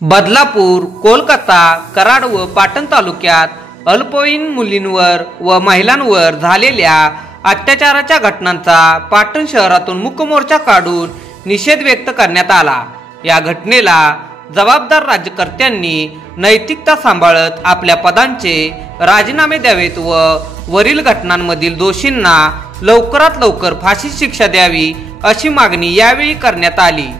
बदलापूर, कोलकाता, कराड व पाटण तालुक्यात अल्पवयीन मुलींवर व महिलांवर झालेल्या अत्याचाराच्या घटनांचा पाटण शहरातून मूक मोर्चा काढून निषेध व्यक्त करण्यात आला। या घटनेला जबाबदार राज्यकर्त्यांनी नैतिकता सांभाळत आपल्या पदांचे राजीनामे द्यावेत व वरील घटनांमधील दोषींना लवकरात लवकर फाशी शिक्षा द्यावी अशी मागणी यावेळी करण्यात आली।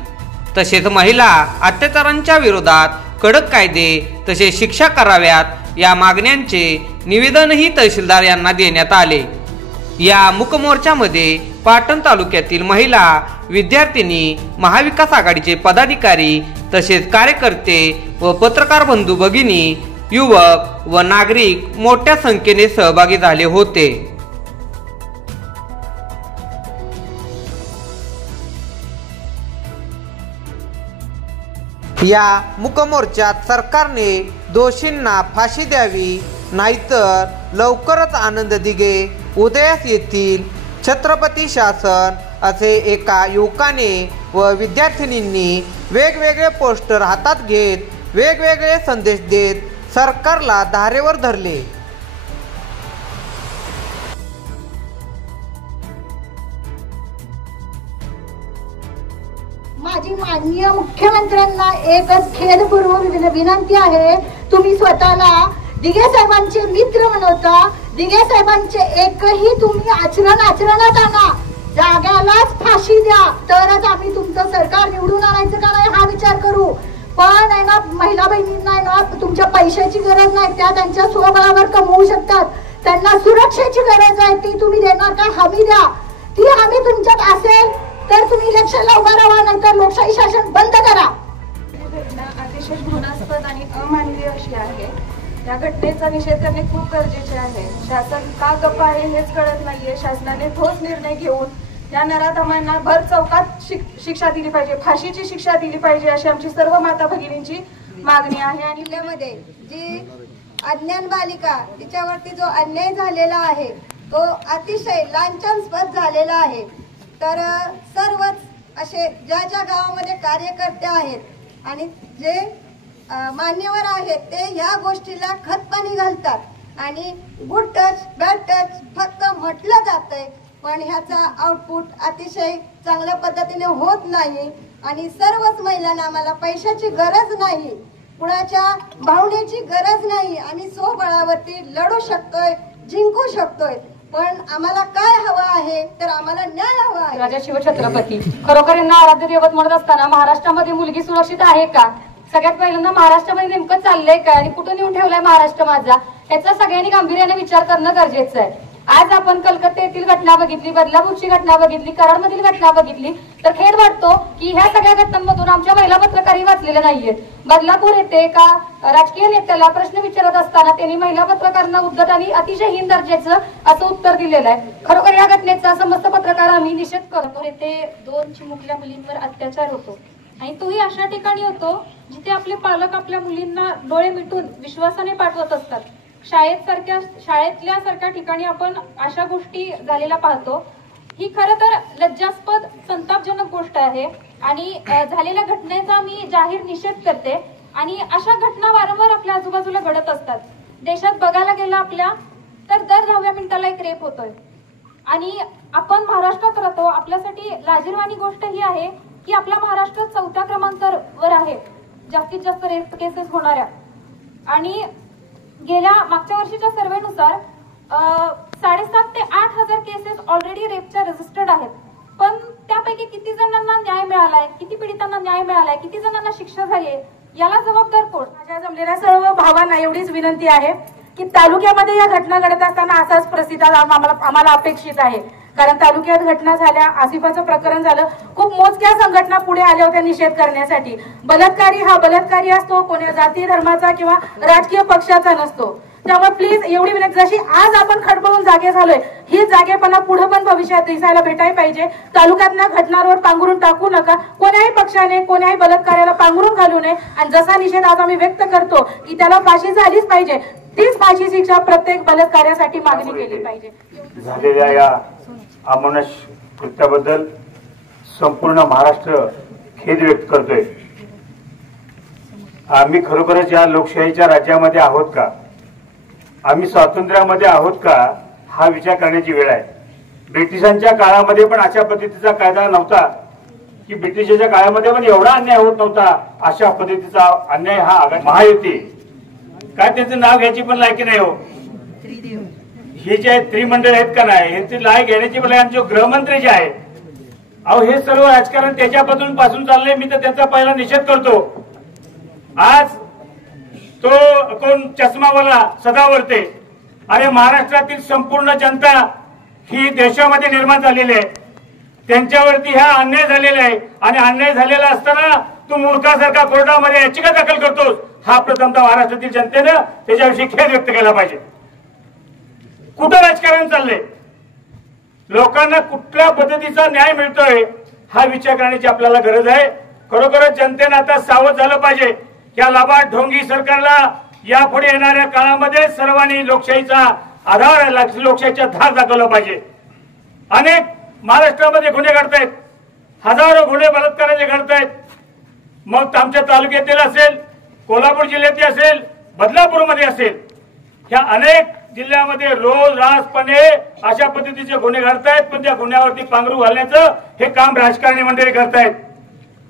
तसेच महिला अत्याचारांच्या विरोधात कडक कायदे तसेच शिक्षा कराव्यात या मागण्यांचे निवेदनही तहसीलदार यांना देण्यात आले। या मूक मोर्चामध्ये पाटण तालुक्यातील महिला, विद्यार्थिनी, महाविकास आघाडीचे पदाधिकारी तसेच कार्यकर्ते व पत्रकार बंधू भगिनी, युवक व नागरिक मोठ्या संख्येने सहभागी झाले होते। या मूक मोर्चात सरकारने दोषींना फाशी द्यावी, नाहीतर लवकरच आनंद दिघे उदयास येतील, छत्रपती शासन असे एका युवकाने व विद्यार्थिनींनी वेगवेगळे पोस्टर हातात घेत वेगवेगळे संदेश देत सरकारला धारेवर धरले। माझी माननीय मुख्यमंत्र्यांना एकच खेदपूर्वक विनंती आहे, तुम्ही स्वतःला दिघे साहेबांचे मित्र म्हणवता, दिघे साहेबांचे एकही तुम्ही आचरणात आणा, जाग्यालाच फाशी द्या, तरच आम्ही तुमचं सरकार निवडून आणायचं का नाही हा विचार करू। पण आहे ना, महिला बहिणींना ना तुमच्या पैशाची गरज नाही, त्या त्यांच्या स्वबळावर कमवू शकतात, त्यांना सुरक्षेची गरज आहे, ती तुम्ही देणार का? हमी द्या। ती हमी तुमच्यात असेल तर तुम्ही इलेक्शनला उभा राहा, नंतर लोकशाही शासन बंद करा। घटना अतिशय घृणास्पद आणि अमानवीय अशी आहे। या घटनेचा निषेध करणे खूप गरजेचे आहे। शासन का गप्प आहे हेच कळत नाहीये। शासनाने ठोस निर्णय घेऊन या नराधमांना भर चौकात शिक्षा दिली पाहिजे, फाशीची शिक्षा दिली पाहिजे अशी आमची सर्व माता भगिनींची मागणी आहे। आणि जिल्ह्यामध्ये जी अज्ञान बालिका तिच्यावरती जो अन्याय झालेला आहे तो अतिशय लांछनास्पद झालेला आहे। तर सर्वच असे ज्या गावामध्ये कार्यकर्ते आहेत आणि जे मान्यवर आहेत ते ह्या गोष्टीला खतपाणी घालतात आणि गुड टच बॅड टच फक्त म्हटलं जातंय, पण ह्याचा आउटपुट अतिशय चांगल्या पद्धतीने होत नाही। आणि सर्वच महिलांना आम्हाला पैशाची गरज नाही, कुणाच्या भावनेची गरज नाही, आम्ही स्वबळावरती लढू शकतोय, जिंकू शकतोय, पण आम्हाला काय हवं आहे तर आम्हाला न्याय हवा आहे। राजा शिवछत्रपती खरोखर यांना आराध्य दैवत म्हणत असताना महाराष्ट्रामध्ये मुलगी सुरक्षित आहे का? सगळ्यात पहिल्यांदा महाराष्ट्रामध्ये नेमकं चाललंय काय आणि कुठं नेऊन ठेवलाय महाराष्ट्र माझा, याचा सगळ्यांनी गांभीर्याने विचार करणं गरजेचं आहे। आज आपण कलकत्ता येथील घटना बघितली, बदलापूरची घटना बघितली, कराडमधील घटना बघितली, तर खेद वाटतो की ह्या सगळ्या घटनांमधून आमच्या महिला पत्रकारही वाचलेल्या नाहीयेत। बदलापूर येथे एका राजकीय नेत्याला प्रश्न विचारत असताना त्यांनी महिला पत्रकारांना उद्धट आणि अतिशय हीन दर्जाचं असं उत्तर दिलेलं आहे। खरोखर या घटनेचा समस्त पत्रकार आम्ही निषेध करतो। येथे 2 चिमुकल्या मुलींवर अत्याचार होतो आणि तोही अशा ठिकाणी होतो जिथे आपले पालक आपल्या मुलींना डोळे मिटून विश्वासाने पाठवत असतात। शाळेतल्या सारख्या ठिकाणी आपण अशा गोष्टी झालेल्या पाहतो। ही खरं तर लज्जास्पद संतापजनक गोष्ट आहे आणि झालेल्या घटनेचा मी जाहीर निषेध करते। आणि अशा घटना वारंवार आपल्या आजूबाजूला घडत असतात। देशात बघायला गेलं आपल्या तर दर 10व्या मिनिटाला एक रेप होतोय आणि आपण महाराष्ट्रात राहतो। आपल्यासाठी लाजिरवाणी गोष्ट ही आहे की आपला महाराष्ट्र 4थ्या क्रमांकावर आहे जास्तीत जास्त रेप केसेस होणाऱ्या। आणि गेल्या मागच्या वर्षीच्या सर्वेनुसार 7,500 ते 8,000 केसेस ऑलरेडी रेपच्या रजिस्टर्ड आहेत। पण त्यापैकी किती जणांना न्याय मिळालाय, किती पीडितांना न्याय मिळालाय, किती जणांना शिक्षा झाली आहे, याला जबाबदार कोण? माझ्या जमलेल्या सर्व भावांना एवढीच विनंती आहे की तालुक्यामध्ये या घटना घडत असताना असाच प्रतिसाद आम्हाला अपेक्षित आहे। कारण तालुक्यात घटना झाल्या, आसिफाचं प्रकरण झालं, खूप मोजक्या संघटना पुढे आल्या होत्या निषेध करण्यासाठी। बलात्कारी हा बलात्कारी असतो, कोणत्या जाती धर्माचा किंवा राजकीय पक्षाचा नसतो। त्यामुळे प्लीज एवढी विनंती, जशी आज आपण खडबडून जागे झालोय ही जागेपणा पुढे पण भविष्यात दिसायला भेटायला पाहिजे। तालुक्यातल्या घटनांवर पांघरून टाकू नका, कोण्याही पक्षाने कोण्याही बलात्काराला पांघरून घालू नये। आणि जसा निषेध आज आम्ही व्यक्त करतो की त्याला फाशी झालीच पाहिजे, तीच फाशी शिक्षा प्रत्येक बलात्कारासाठी मागणी केली पाहिजे। झालेल्या या अमानुष कृत्याबद्दल संपूर्ण महाराष्ट्र खेद व्यक्त करतोय। आम्ही खरोखरच या लोकशाहीच्या राज्यामध्ये आहोत का, आम्ही स्वातंत्र्यामध्ये आहोत का, हा विचार करण्याची वेळ आहे. ब्रिटिशांच्या काळामध्ये पण अशा पद्धतीचा कायदा नव्हता, की ब्रिटिशांच्या काळामध्ये पण एवढा अन्याय होत नव्हता. अशा पद्धतीचा अन्याय हा महायुती काय त्यांचं नाव घ्यायची पण लायकी नाही हो. हे जे त्रिमंडळ आहेत का नाही, यांची लायक घेण्याची पण आमचे गृहमंत्री जे आहेत, अहो हे सर्व राजकारण त्याच्यापासून चाललंय. मी तर त्याचा पहिला निषेध करतो. आज तो कोण चष्मावाला सदावर्ते, अरे महाराष्ट्रातील संपूर्ण जनता ही देशामध्ये निर्माण झालेली आहे, त्यांच्यावरती हा अन्याय झालेला आहे. आणि अन्याय झालेला असताना तू मूर्खासारखा कोर्टामध्ये याचिका दाखल करतोस, हा प्रथमतः महाराष्ट्रातील जनतेनं त्याच्याविषयी खेद व्यक्त केला पाहिजे. कुठं राजकारण चाललंय, लोकांना कुठल्या पद्धतीचा न्याय मिळतोय, हा विचार करण्याची आपल्याला गरज आहे. खरोखरच जनतेनं आता सावध झालं पाहिजे. या लबाड ढोंगी सरकारला यापुढे येणाऱ्या काळामध्ये सर्वांनी लोकशाहीचा आधार, लोकशाहीचा धार दाखवला पाहिजे. अनेक महाराष्ट्रामध्ये गुन्हे घडतायत, हजारो गुन्हे बलात्काराचे घडतायत. मग आमच्या तालुक्यातील असेल, कोल्हापूर जिल्ह्यातील असेल, बदलापूरमध्ये असेल, ह्या अनेक जिल्ह्यामध्ये रोज रासपणे अशा पद्धतीचे गुन्हे घडतायत. पण त्या गुन्ह्यावरती पांघरू घालण्याचं हे काम राजकारणी मंडळी करतायत.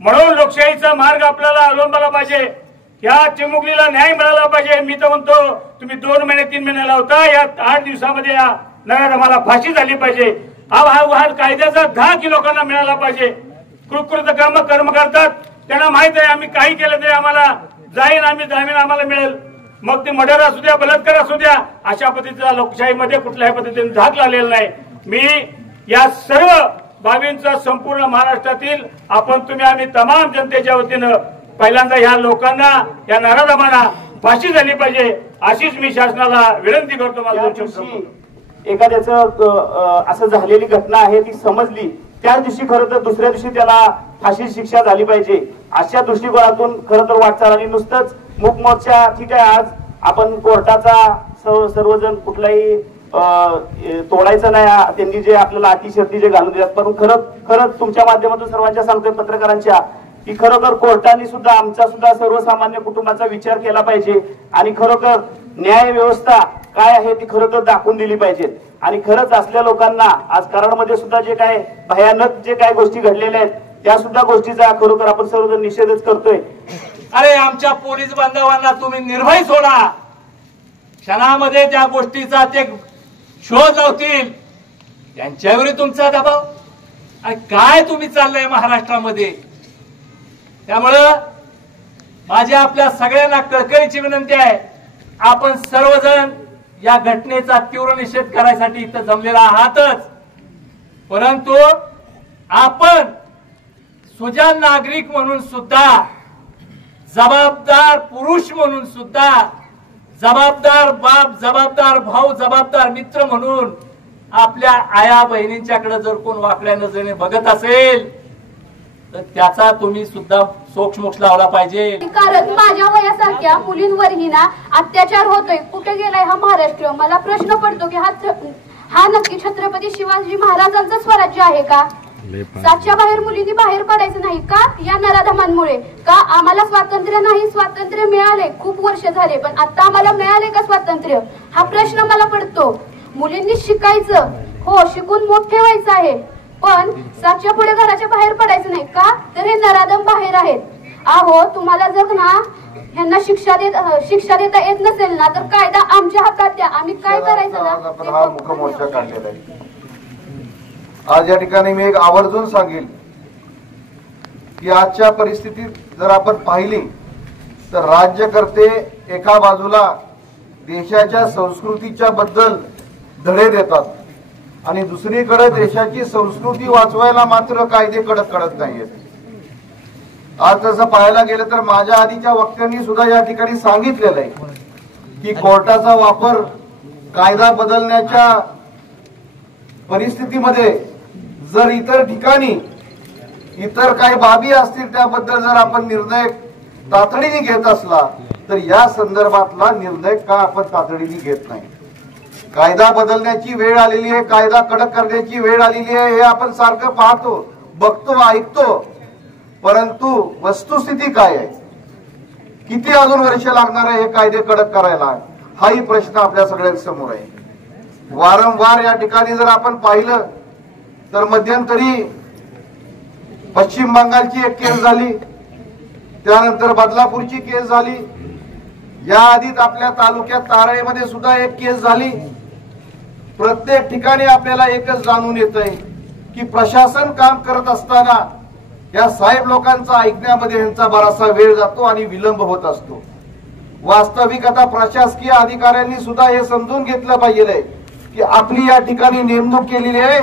म्हणून लोकशाहीचा मार्ग आपल्याला अवलंबला पाहिजे. या चिमुकलीला न्याय मिळाला पाहिजे. मी तर म्हणतो तुम्ही 2 महिने 3 महिने लावता, या 8 दिवसामध्ये या नराधमाला फाशी झाली पाहिजे. हा कायद्याचा धाक ही लोकांना मिळाला पाहिजे. कृत्रिम कर्म करतात, त्यांना माहित आहे आम्ही काही केलं तरी आम्हाला आम्ही जामीन आम्हाला मिळेल. मग ते मर्डर असू द्या, बलात्कार असू द्या, अशा पद्धतीचा लोकशाहीमध्ये कुठल्याही पद्धतीने धाक लागलेला नाही. मी या सर्व बाबींचा संपूर्ण महाराष्ट्रातील तुम्ही आम्ही तमाम जनतेच्या वतीनं पहिल्यांदा ह्या लोकांना, या नराधमांना फाशी झाली पाहिजे, अशीच मी शासनाला विनंती करतो. एखाद्याचं असं झालेली घटना आहे ती समजली, त्याच दिवशी खरं तर दुसऱ्या दिवशी त्याला फाशी शिक्षा झाली पाहिजे, अशा दृष्टिकोनातून खरं तर वाटचाल. आणि नुसतंच मूक मोर्चा ठीक आहे, आज आपण कोर्टाचा सर्वजण कुठलाही तोडायचं नाही, त्यांनी जे आपल्याला अटी शर्ती जे घालून देतात. पण खरंच तुमच्या माध्यमातून सर्वांच्या सांगतोय, पत्रकारांच्या, की खरोखर कोर्टाने सुद्धा आमचा सुद्धा सर्वसामान्य कुटुंबाचा विचार केला पाहिजे. आणि खरोखर न्याय व्यवस्था काय आहे ती खरोखर दाखवून दिली पाहिजे. आणि खरंच असल्या लोकांना आज कराडमध्ये सुद्धा जे काय भयानक जे काय गोष्टी घडलेल्या आहेत, त्या सुद्धा गोष्टीचा खरोखर आपण सर्वजण निषेधच करतोय. अरे आमच्या पोलीस बांधवांना तुम्ही निर्भय सोडा. क्षणामध्ये त्या गोष्टीचा ते शोध लावतील, त्यांच्यावर तुमचा दबाव. काय तुम्ही चाललंय महाराष्ट्रामध्ये. त्यामुळं माझी आपल्या सगळ्यांना कळकळीची विनंती आहे, आपण सर्वजण या घटनेचा तीव्र निषेध करायसाठी इथं जमलेला आहातच, परंतु आपण सुजाण नागरिक म्हणून सुद्धा, जबाबदार पुरुष म्हणून सुद्धा, जबाबदार बाप, जबाबदार भाऊ, जबाबदार मित्र म्हणून आपल्या आया बहिणींच्याकडे जर कोण वाकड्या नजरेने बघत असेल तर त्याचा तुम्ही सुद्धा सोक्षमोक्ष लावला पाहिजे. कारण माझ्या वयासारख्या मुलींवरही ना अत्याचार होतोय. कुठे गेलाय हा महाराष्ट्र. मला प्रश्न पडतो की हा नक्की छत्रपती शिवाजी महाराजांचं स्वराज्य आहे का. 7च्या बाहेर मुलींनी बाहेर पडायचं नाही का या नराधमांमुळे. का आम्हाला स्वातंत्र्य नाही. स्वातंत्र्य मिळाले, खूप वर्ष झाले, पण आता आम्हाला मिळाले का स्वातंत्र्य, हा प्रश्न मला पडतो. मुलींनी शिकायचं, हो शिकून मोठे व्हायचं आहे, पण 7च्या पुढे घराच्या बाहेर पडायचं नाही का. तर हे नराधम बाहेर आहेत. अहो तुम्हाला जर ना ह्यांना शिक्षा देता येत नसेल ना तर कायदा आमच्या हातात द्या. आम्ही काय करायचं ना. हा मुखमोर्चा काढलेला आहे. आज या ठिकाणी मी एक आवर्जून सांगेल की आजच्या परिस्थितीत जर आपण पाहिली तर राज्यकर्ते एका बाजूला देशाच्या संस्कृतीच्या बद्दल धडे देतात आणि दुसरीकडे देशाची संस्कृती वाचवायला मात्र कायदे कडक नाहीयेत. आज तसं पाहायला गेलं तर माझ्या आधीच्या वक्त्यांनी सुद्धा या ठिकाणी सांगितलेलं आहे की कोर्टाचा वापर कायदा बदलण्याच्या परिस्थितीमध्ये जर इतर ठिकाणी इतर काही बाबी असतील त्याबद्दल जर आपण निर्णय तातडीने घेत असला तर या संदर्भातला निर्णय का आपण तातडीने घेत नाही. कायदा बदलण्याची वेळ आलेली आहे, कायदा कडक करण्याची वेळ आलेली आहे, हे आपण सारखं पाहतो, बघतो, ऐकतो, परंतु वस्तुस्थिती काय आहे. किती अजून वर्ष लागणार आहे हे कायदे कडक करायला, हाही प्रश्न आपल्या सगळ्यांसमोर आहे. वारंवार या ठिकाणी जर आपण पाहिलं तर मध्यंतरी पश्चिम बंगालची एक केस झाली, त्यानंतर बदलापूरची केस झाली, या आधीच आपल्या तालुक्यात तारळेमध्ये सुद्धा एक केस झाली. प्रत्येक ठिकाणी आपल्याला एकच जाणून येतंय की प्रशासन काम करत असताना या साहेब लोकांचा ऐकण्यामध्ये यांचा बराचसा वेळ जातो आणि विलंब होत असतो. वास्तविक आता प्रशासकीय अधिकाऱ्यांनी सुद्धा हे समजून घेतलं पाहिजे की आपली या ठिकाणी नेमणूक केलेली आहे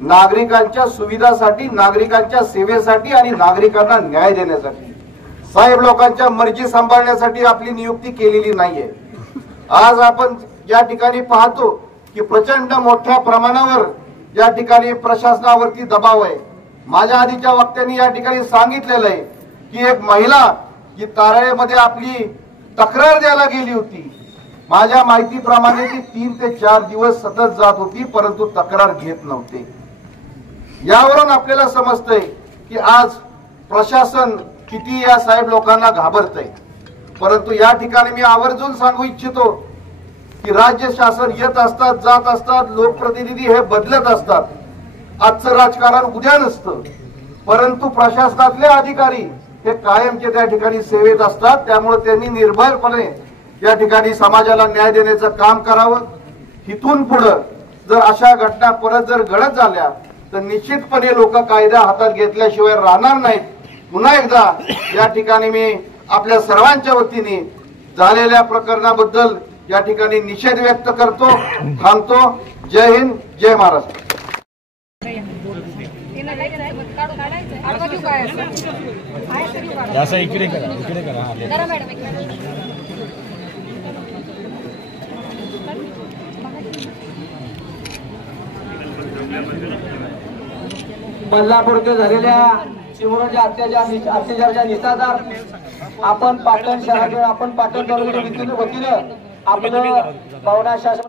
नागरिकांच्या सुविधासाठी, नागरिकांच्या सेवेसाठी आणि नागरिकांना न्याय देण्यासाठी. साहेब लोकांच्या मर्जी सांभाळण्यासाठी आपली नियुक्ती केलेली नाहीये. आज आपण या ठिकाणी पाहतो की प्रचंड मोठ्या प्रमाणावर या ठिकाणी प्रशासनावरती दबाव आहे. माझ्या आधीच्या वक्त्यांनी या ठिकाणी सांगितलेलं आहे की एक महिला जी तारळेमध्ये आपली तक्रार द्यायला गेली होती, माझ्या माहितीप्रमाणे ती 3 ते 4 दिवस सतत जात होती, परंतु तक्रार घेत नव्हते. यावरून आपल्याला समजतंय की आज प्रशासन किती या साहेब लोकांना घाबरतंय. परंतु या ठिकाणी मी आवर्जून सांगू इच्छितो की राज्य शासन येत असतात, जात असतात, लोकप्रतिनिधी हे बदलत असतात. आजचं राजकारण उद्या नसतं, परंतु प्रशासनातले अधिकारी हे कायमचे त्या ठिकाणी सेवेत असतात. त्यामुळे त्यांनी निर्भयपणे या ठिकाणी समाजाला न्याय देण्याचं काम करावं. इथून पुढं जर अशा घटना परत जर घडत झाल्या तर निश्चितपणे लोक कायदा हातात घेतल्याशिवाय राहणार नाहीत. पुन्हा एकदा या ठिकाणी मी आपल्या सर्वांच्या वतीने झालेल्या प्रकरणाबद्दल या ठिकाणी निषेध व्यक्त करतो. थांबतो. जय हिंद, जय महाराष्ट्र. बदलापूर झालेल्या चिमुराच्या अत्याचाराच्या निषेधार्थ आपण पाटण शहराकडे, आपण पाटण तालुक्याच्या वतीनं आपलं पावना शासन